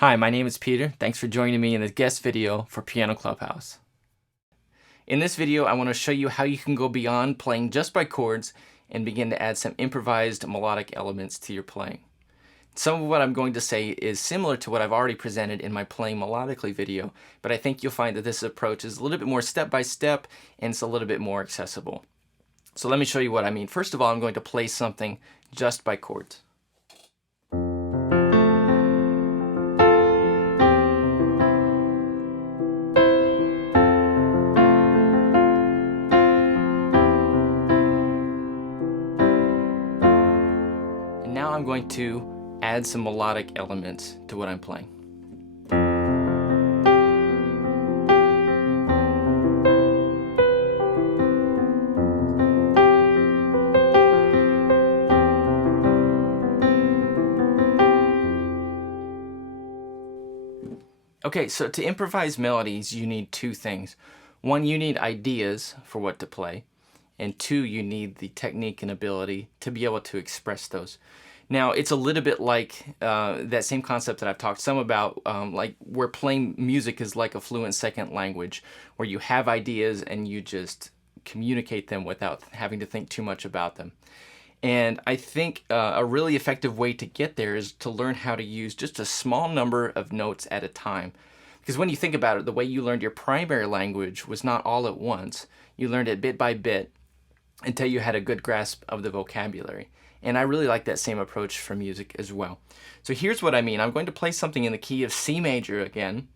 Hi, my name is Peter. Thanks for joining me in the guest video for Piano Clubhouse. In this video, I want to show you how you can go beyond playing just by chords and begin to add some improvised melodic elements to your playing. Some of what I'm going to say is similar to what I've already presented in my Playing Melodically video, but I think you'll find that this approach is a little bit more step-by-step and it's a little bit more accessible. So let me show you what I mean. First of all, I'm going to play something just by chords. Now I'm going to add some melodic elements to what I'm playing. Okay, so to improvise melodies, you need two things. One, you need ideas for what to play. And two, you need the technique and ability to be able to express those. Now, it's a little bit like that same concept that I've talked some about, like where playing music is like a fluent second language, where you have ideas and you just communicate them without having to think too much about them. And I think a really effective way to get there is to learn how to use just a small number of notes at a time. Because when you think about it, the way you learned your primary language was not all at once. You learned it bit by bit until you had a good grasp of the vocabulary. And I really like that same approach for music as well. So here's what I mean. I'm going to play something in the key of C major again,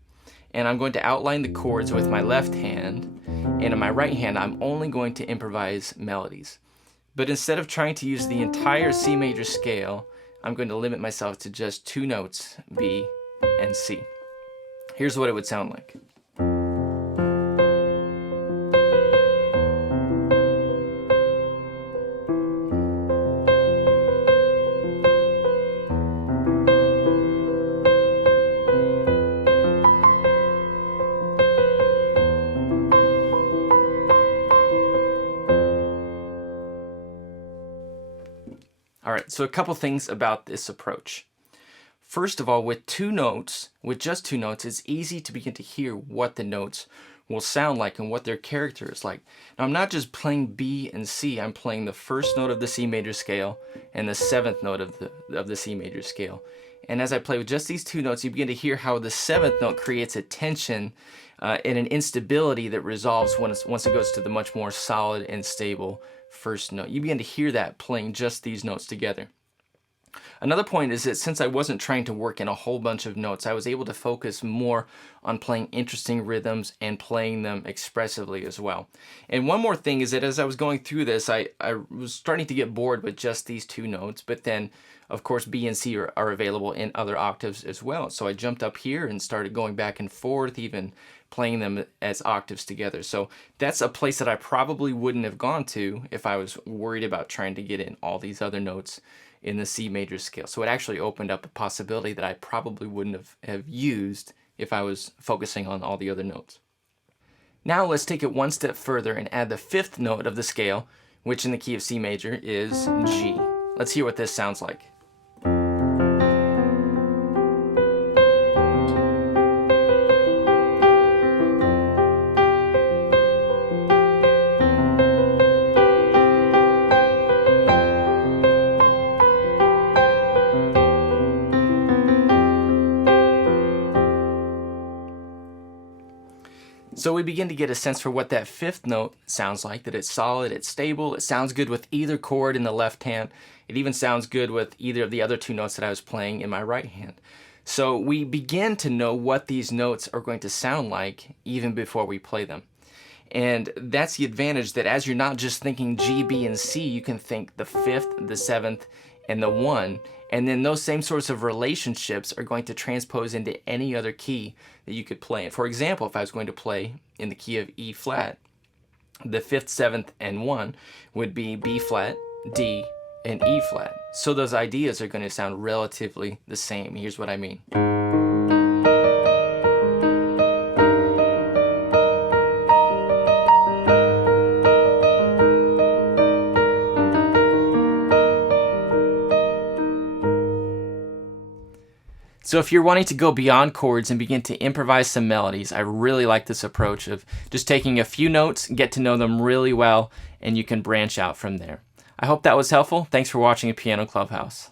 and I'm going to outline the chords with my left hand, and in my right hand I'm only going to improvise melodies. But instead of trying to use the entire C major scale, I'm going to limit myself to just two notes, B and C. Here's what it would sound like. All right, so a couple things about this approach. First of all, with just two notes, it's easy to begin to hear what the notes will sound like and what their character is like. Now, I'm not just playing B and C, I'm playing the first note of the C major scale and the seventh note of the C major scale. And as I play with just these two notes, you begin to hear how the seventh note creates a tension and an instability that resolves once it goes to the much more solid and stable first note. You begin to hear that playing just these notes together. Another point is that since I wasn't trying to work in a whole bunch of notes, I was able to focus more on playing interesting rhythms and playing them expressively as well. And one more thing is that as I was going through this, I was starting to get bored with just these two notes, but then of course B and C are available in other octaves as well. So I jumped up here and started going back and forth, even playing them as octaves together. So that's a place that I probably wouldn't have gone to if I was worried about trying to get in all these other notes in the C major scale. So it actually opened up a possibility that I probably wouldn't have used if I was focusing on all the other notes. Now let's take it one step further and add the fifth note of the scale, which in the key of C major is G. Let's hear what this sounds like. So we begin to get a sense for what that fifth note sounds like, that it's solid, it's stable, it sounds good with either chord in the left hand. It even sounds good with either of the other two notes that I was playing in my right hand. So we begin to know what these notes are going to sound like even before we play them. And that's the advantage, that as you're not just thinking G, B, and C, you can think the fifth, the seventh, and the one. And then those same sorts of relationships are going to transpose into any other key that you could play in. For example, if I was going to play in the key of E flat, the fifth, seventh, and one would be B flat, D, and E flat. So those ideas are going to sound relatively the same. Here's what I mean. So if you're wanting to go beyond chords and begin to improvise some melodies, I really like this approach of just taking a few notes, get to know them really well, and you can branch out from there. I hope that was helpful. Thanks for watching a Piano Clubhouse.